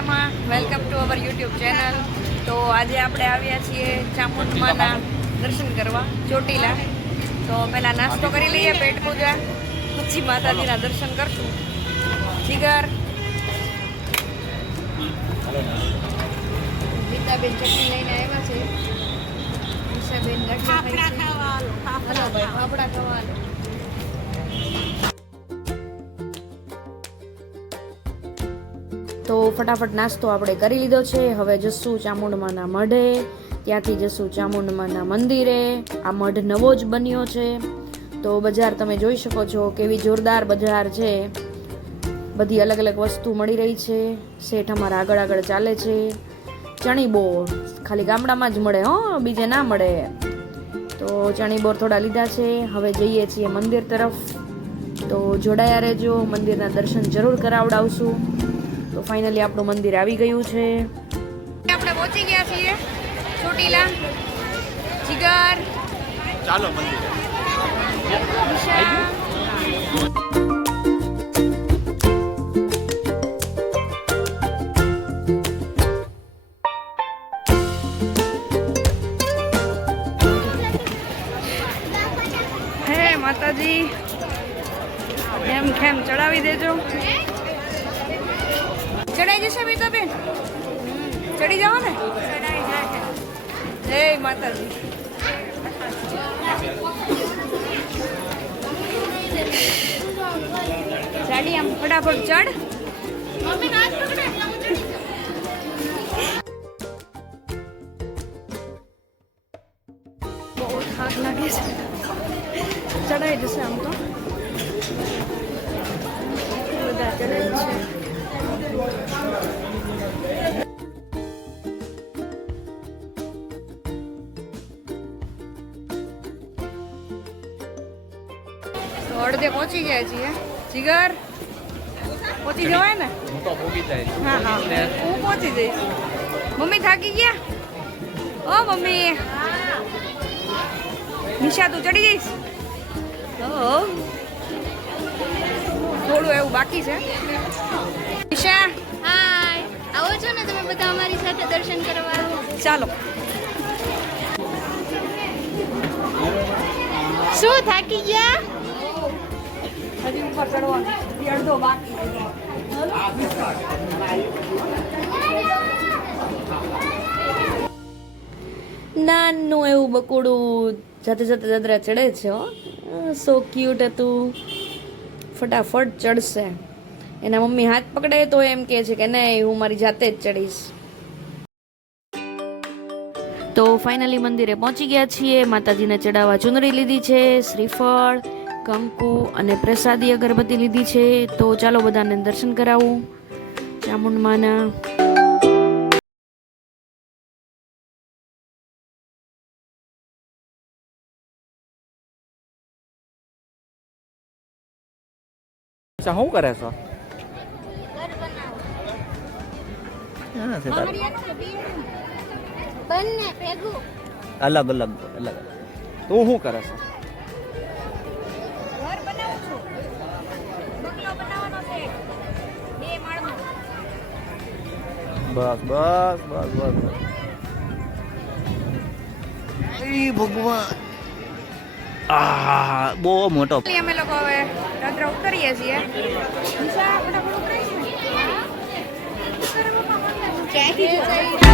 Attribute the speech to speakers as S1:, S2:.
S1: મજામાં? Welcome to our YouTube channel તો આજે આપણે આવ્યા છીએ ચામુંડમાના દર્શન કરવા ચોટીલા. તો પહેલાં નાસ્તો કરી લઈએ પેટ પૂજા પછી માતાજીના દર્શન કરશું. જીગર. ગીતાબેન ચટણી લઈને આવ્યા છે. નિશાબેન ગાંઠિયા ખાય છે. ભાઈ ફાફડા ખાવા તો ફટાફટ નાસ્તો આપણે કરી લીધો છે. હવે જશું ચામુંડમાના મઢે. ત્યાંથી જશું ચામુંડમાના મંદિરે. આ મઢ નવો જ બન્યો છે. તો બજાર તમે જોઈ શકો છો કેવી જોરદાર બજાર છે. બધી અલગ અલગ વસ્તુ મળી રહી છે. શેઠ અમારા આગળ આગળ ચાલે છે. ચણી બોર ખાલી ગામડામાં જ મળે, હો, બીજે ના મળે. તો ચણીબોર થોડા લીધા છે. હવે જઈએ છીએ મંદિર તરફ. તો જોડાયા રહેજો. મંદિરના દર્શન જરૂર કરાવડાવશું. તો ફાઇનલી આપણું મંદિર આવી ગયું છે. આપણે પહોંચી ગયા છીએ ચોટીલા જીગર.
S2: ચાલો મંદિર.
S1: હે માતાજી એમ ખેમ ચડાવી દેજો? ચડાઈ જશે બેન ચડી જાવ ને જય માતાજી ગાડી આમ ફટાફટ ચડ બહુ થાક લાગે છે ચડાઈ જશે આમ તો બધા ચડાઈ છે અડધે પહોંચી ગયા છીએ. જીગર પહોંચી જવાય ને?
S2: હું તો ભોગી જાય
S1: હા હા. હું પહોંચી જઈશ. મમ્મી થાકી ગયા? ઓ મમ્મી. નિશા તું ચડી જઈશ? ઓહો. થોડું એવું બાકી છે. નિશા.
S3: હાય. આવો છો ને તમે બધા અમારી સાથે દર્શન કરવા?
S1: ચાલો.
S3: શું થાકી ગયા?
S1: નાનું એવું બકુડું જાતે જાતે દાદરા ચડે છે, હો. સો ક્યુટ હતું. ફટાફટ ચડશે. એના મમ્મી હાથ પકડે તો એમ કહે છે કે નહીં, હું મારી જાતે જ ચડીશ. તો ફાઇનલી મંદિરે પહોંચી ગયા છીએ. માતાજીને ચડાવવા ચુંદડી લીધી છે. શ્રીફળ કંકુ અને પ્રસાદી અગરબત્તી લીધી છે તો ચાલો બધાને દર્શન કરાવું. ચામુંડમાના
S2: અચ્છા શું કરે છો? હા, છે તારે.
S3: બંને ભેગું.
S2: અલગ અલગ અલગ. અલગ તું શું કરે છે? બસ બસ બસ બસ. ભગવાન. આ બહુ મોટો
S1: અમે લોકો હવે રાત્રે ઉતરીએ છીએ?
S3: ક્યાંથી